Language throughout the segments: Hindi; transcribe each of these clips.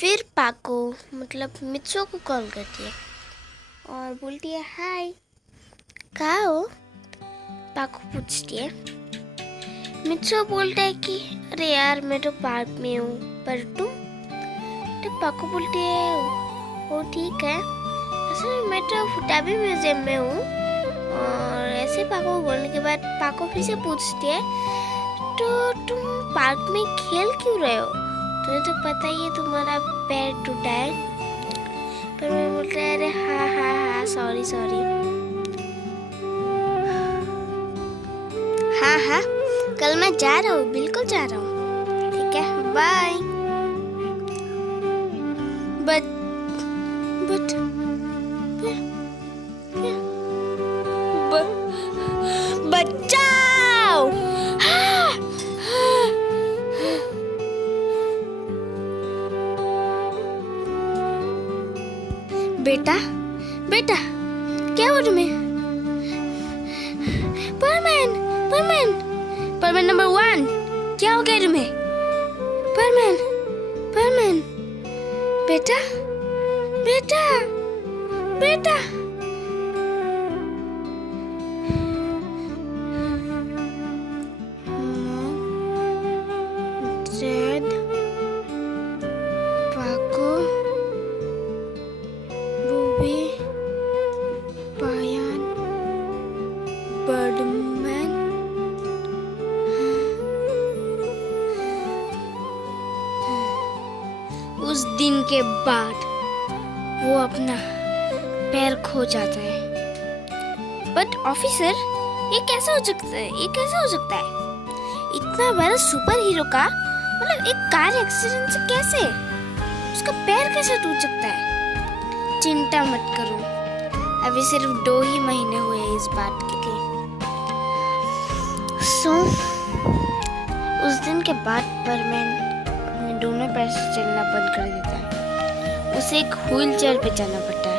फिर पाको मतलब मित्सो को कॉल करती है और बोलती है हाय, कहाँ हो? पाको पूछती है। मित्सो बोलता है कि अरे यार मैं तो पार्क में हूँ, पर तुम? तो पाको बोलती है वो ठीक है, असल में मैं तो फुटाबी म्यूजियम में हूँ। और ऐसे पाको को बोलने के बाद पाको फिर से पूछती है तो तुम पार्क में खेल क्यों रहे हो? तुम्हें तो पता ही है तुम्हारा पैर टूटा है। पर मैं बोलता है अरे हाँ सॉरी। हाँ कल मैं जा रहा हूँ, बिल्कुल जा रहा हूँ, ठीक है बाय। बट बचाओ! बेटा क्या हुआ तुम्हें? परमैन नंबर 1, क्या हो गया तुम्हें? परमैन बेटा Dad, Paco, Bobby, Bayan, Birdman. उस दिन के बाद वो अपना पैर खो जाता है। बट ऑफिसर, ये कैसे हो सकता है? इतना बड़ा सुपर हीरो का मतलब एक कार एक्सीडेंट से कैसे उसका पैर कैसे टूट सकता है? चिंता मत करो, अभी सिर्फ 2 ही महीने हुए हैं इस बात के। उस दिन के बाद परमैन अपने दोनों पैर से चलना बंद कर देता है। उसे एक व्हील चेयर पे जाना पड़ता है।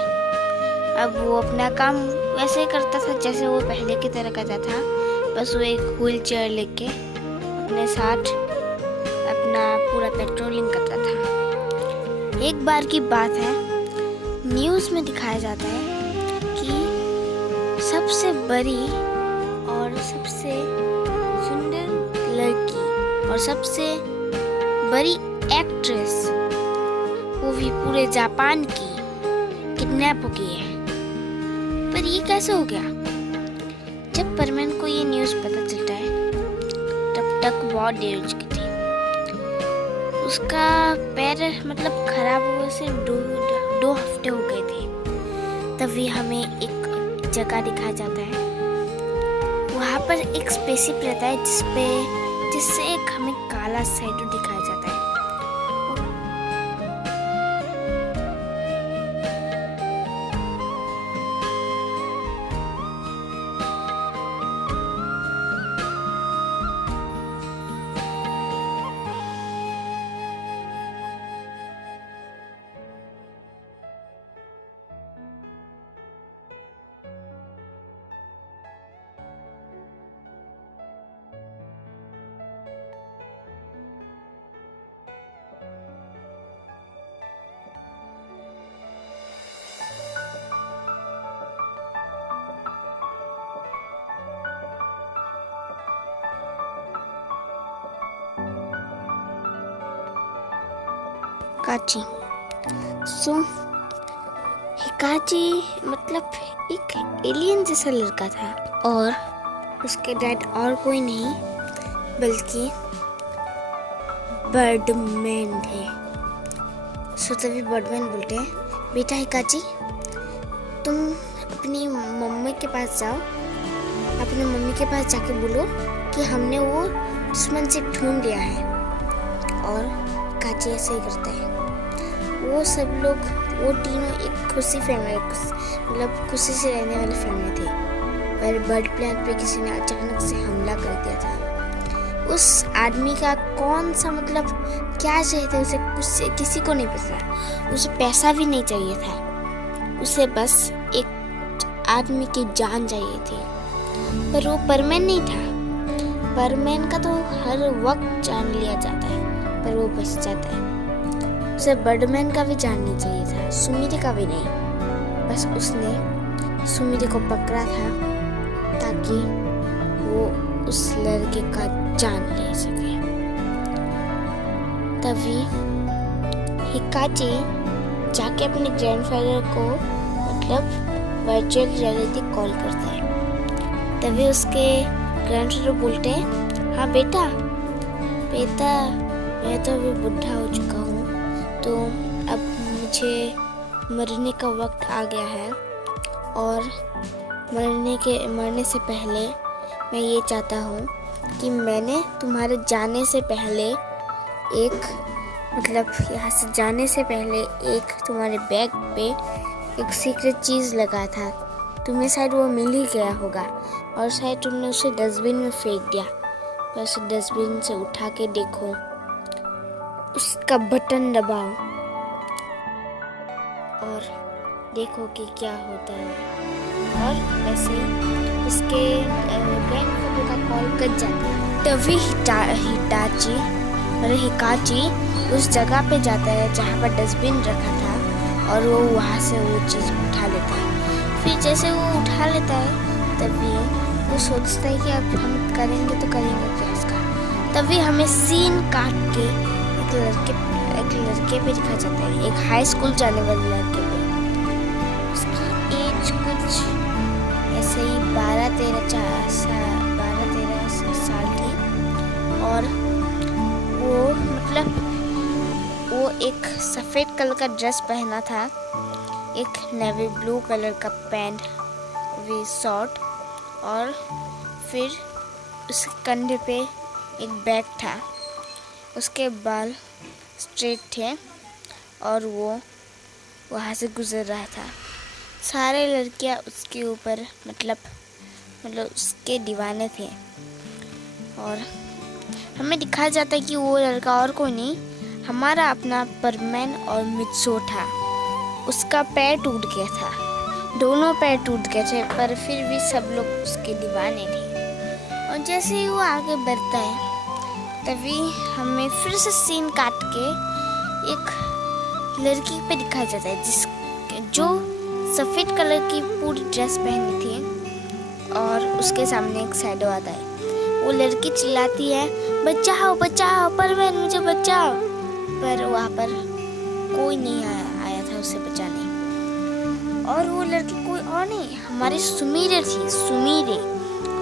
अब वो अपना काम वैसे करता था जैसे वो पहले की तरह करता था, बस वो एक व्हील चेयर लेके अपने साथ अपना पूरा पेट्रोलिंग करता था। एक बार की बात है, न्यूज़ में दिखाया जाता है कि सबसे बड़ी और सबसे सुंदर लड़की और सबसे बड़ी एक्ट्रेस, वो भी पूरे जापान की, किडनैप हो गई है। पर ये कैसे हो गया? जब परमैन को ये न्यूज़ पता चलता है तब तक बहुत देर हो चुकी थी। उसका पैर मतलब खराब हुए से 2 हफ्ते हो गए थे। तभी हमें एक जगह दिखाया जाता है, वहाँ पर एक स्पेसशिप रहता है जिससे एक हमें काला शैडो दिखाया जाता है। हिकाची। हिकाची मतलब एक एलियन जैसा लड़का था और उसके डैड और कोई नहीं बल्कि बर्डमैन थे। तभी बर्डमैन बोलते हैं, बेटा हिकाची, तुम अपनी मम्मी के पास जाओ, अपनी मम्मी के पास जाके बोलो कि हमने वो दुश्मन से ढूंढ लिया है। और हिकाची ऐसे ही करता है। वो सब लोग, वो तीनों एक खुशी से रहने वाली फैमिली थे, पर बर्ड प्लांट पे किसी ने अचानक से हमला कर दिया था। उस आदमी का कौन सा मतलब क्या चाहिए था उसे किसी को नहीं पता। उसे पैसा भी नहीं चाहिए था, उसे बस एक आदमी की जान चाहिए थी। पर वो परमैन नहीं था। परमैन का तो हर वक्त जान लिया जाता है, पर वो बच जाता है। उसे बर्डमैन का भी जानना चाहिए था, सुमिरे का भी नहीं। बस उसने सुमिरे को पकड़ा था ताकि वो उस लड़के का जान ले सके। तभी हिकाची जाके अपने ग्रैंडफादर को मतलब वर्चुअल रियलिटी कॉल करता है। तभी उसके ग्रैंडफादर बोलते हैं, हाँ बेटा मैं तो अभी बुढ़ा हो चुका हूँ, तो अब मुझे मरने का वक्त आ गया है और मरने से पहले मैं ये चाहता हूँ कि मैंने तुम्हारे जाने से पहले यहाँ से जाने से पहले एक तुम्हारे बैग पे एक सीक्रेट चीज़ लगा था। तुम्हें शायद वो मिल ही गया होगा और शायद तुमने उसे डस्टबिन में फेंक दिया। बस डस्टबिन से उठा के देखो, उसका बटन दबाओ और देखो कि क्या होता है। और वैसे ही उसके ग्रैंडफादर का कॉल कट जाता है। तभी हिकाची उस जगह पे जाता है जहाँ पर डस्टबिन रखा था और वो वहाँ से वो चीज़ उठा लेता है। फिर जैसे वो उठा लेता है तभी वो सोचता है कि अब हम करेंगे तो करेंगे क्या इसका। तभी हमें सीन काट के एक लड़के पे दिखा जाता है, एक हाई स्कूल जाने वाले लड़के पे। उसकी एज कुछ ऐसे ही 12-13 साल थी और वो एक सफ़ेद कलर का ड्रेस पहना था, एक नेवी ब्लू कलर का पैंट वी शॉर्ट और फिर उसके कंधे पे एक बैग था। उसके बाल स्ट्रेट थे और वो वहाँ से गुजर रहा था। सारे लड़कियाँ उसके ऊपर मतलब उसके दीवाने थे और हमें दिखाया जाता है कि वो लड़का और कोई नहीं, हमारा अपना परमैन और मित्सो था। उसका पैर टूट गया था, दोनों पैर टूट गए थे, पर फिर भी सब लोग उसके दीवाने थे। और जैसे ही वो आगे बढ़ता है तभी हमें फिर से सीन काट के एक लड़की पे दिखाया जाता है जो सफ़ेद कलर की पूरी ड्रेस पहनी थी और उसके सामने एक शैडो आता है। वो लड़की चिल्लाती है, बचाओ बचाओ परमैन, मुझे बचाओ। पर वहाँ पर कोई नहीं आया था उसे बचाने। और वो लड़की कोई और नहीं, हमारी सुमिरे थी, सुमिरे।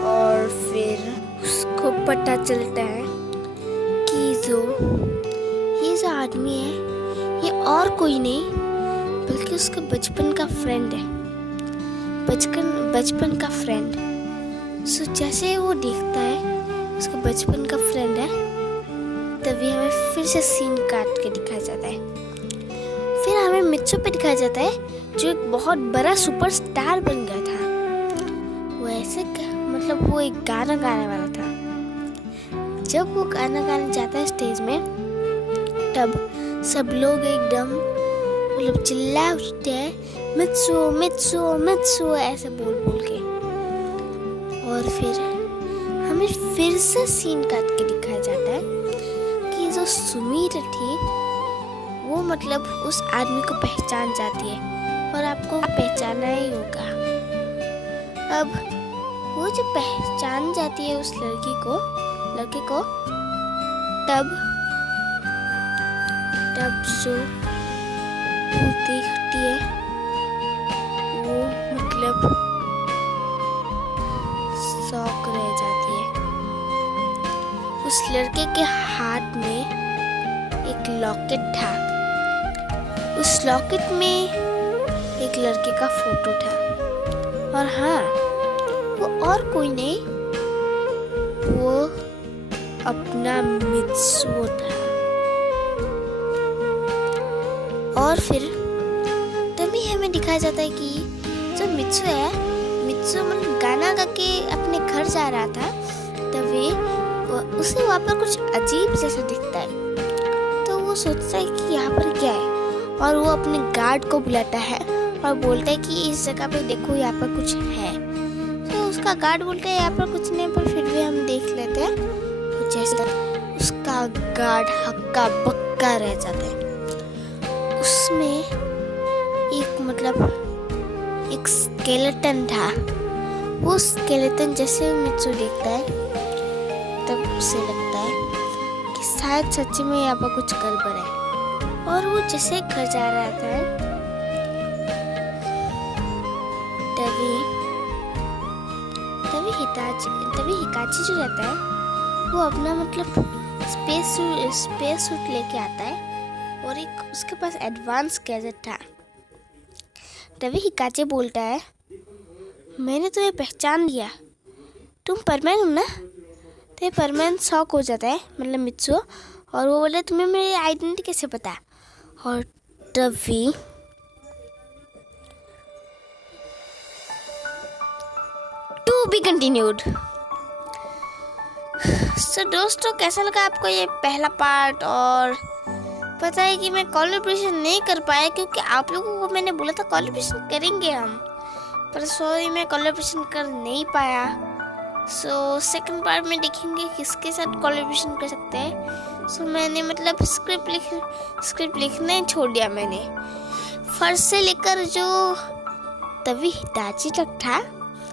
और फिर उसको पता चलता है कि ये जो आदमी है ये और कोई नहीं बल्कि उसका बचपन का फ्रेंड है, बचपन का फ्रेंड। सो जैसे वो देखता है उसका बचपन का फ्रेंड है तभी हमें फिर से सीन काट के दिखाया जाता है। फिर हमें मित्सो पे दिखाया जाता है जो एक बहुत बड़ा सुपरस्टार बन गया था। वो ऐसे वो एक गाना गाने वाला था। जब वो गाना गाने जाता है स्टेज में तब सब लोग एकदम चिल्ला उठते हैं, मित्सो मित्सो मित्सो ऐसे बोल के। और फिर हमें फिर से सीन काट के दिखाया जाता है कि जो सुमिरे थी वो उस आदमी को पहचान जाती है और आपको पहचाना ही होगा। अब वो जो पहचान जाती है उस लड़के को तब जो वो देखती है वो शॉक रह जाती है। उस लड़के के हाथ में एक लॉकेट था। उस लॉकेट में एक लड़के का फोटो था और हाँ, वो और कोई नहीं, वो अपना मित्सो था। और फिर तभी हमें दिखाया जाता है कि जो मित्सो है, गाना गा के अपने घर जा रहा था। तभी उसे वहाँ पर कुछ अजीब जैसा दिखता है तो वो सोचता है कि यहाँ पर क्या है और वो अपने गार्ड को बुलाता है और बोलता है कि इस जगह पे देखो, यहाँ पर कुछ है। तो उसका गार्ड बोलता है यहाँ पर कुछ नहीं, पर फिर भी हम देख लेते हैं। तो जैसे उसका गार्ड हक्का बक्का रह जाता है उसमें एक स्केलेटन था। वो स्केलेटन जैसे मित्सु देखता है तब उसे लगता है कि शायद सच्ची में यहाँ पर कुछ गड़बड़ है। और वो जैसे घर जा रहा था तभी हिकाची जो रहता है वो अपना स्पेस सूट लेके आता है और एक उसके पास एडवांस गैजेट था। तभी हिकाची बोलता है, मैंने तुम्हें पहचान लिया, तुम परमैन हो ना। तो परमैन शॉक हो जाता है, मतलब मित्सु, और वो बोले तुम्हें मेरी आइडेंटिटी कैसे पता। और तभी टू बी कंटिन्यूड। सो दोस्तों, कैसा लगा आपको ये पहला पार्ट। और पता है कि मैं कोलैबोरेशन नहीं कर पाया क्योंकि आप लोगों को मैंने बोला था कोलैबोरेशन करेंगे हम, पर सॉरी मैं कोलैबोरेशन कर नहीं पाया। सो सेकंड पार्ट में देखेंगे किसके साथ कोलैबोरेशन कर सकते हैं। सो मैंने मतलब स्क्रिप्ट लिखना ही छोड़ दिया मैंने। फर्स्ट से लेकर जो तभी हिताची तक था,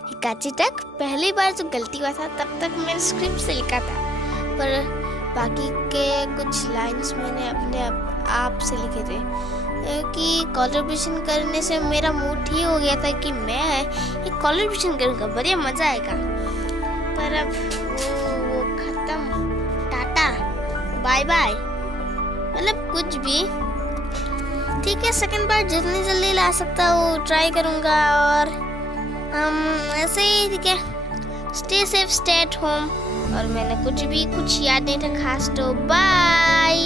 हिकाची तक पहली बार जो गलती हुआ था तब तक मैंने स्क्रिप्ट से लिखा था, पर बाकी के कुछ लाइंस मैंने अपने आप से लिखे थे कि कोलैबोरेशन करने से मेरा मूड ही हो गया था कि मैं एक कोलैबोरेशन करूँगा, बढ़िया मज़ा आएगा। पर अब वो खत्म, टाटा बाय बाय, मतलब कुछ भी। ठीक है, सेकंड पार्ट जितनी जल्दी ला सकता हूँ ट्राई करूँगा। और ऐसे ही ठीक है, stay safe, stay at home. और मैंने कुछ याद नहीं था खास, तो बाय।